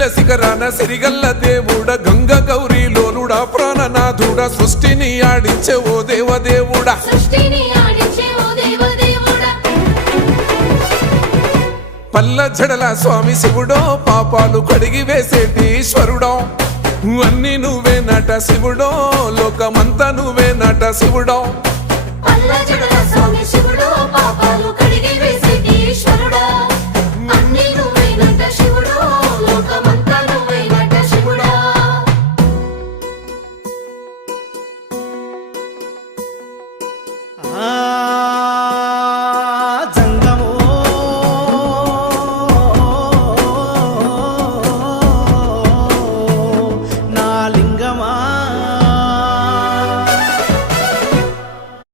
శ్రీశైల శిఖరాన సిరిగల్ల దేవుడ గంగ గౌరీ లోలుడా ప్రాణనాథుడ సృష్టిని ఆడించే ఓ దేవదేవుడా పల్ల జడల స్వామి శివుడో పాపాలు కడిగి వేసేటి ఈశ్వరుడో అన్ని నువ్వే నట శివుడో లోకమంతా నువ్వే నట శివుడో పల్ల జడల స్వామి శివుడో పాపాలు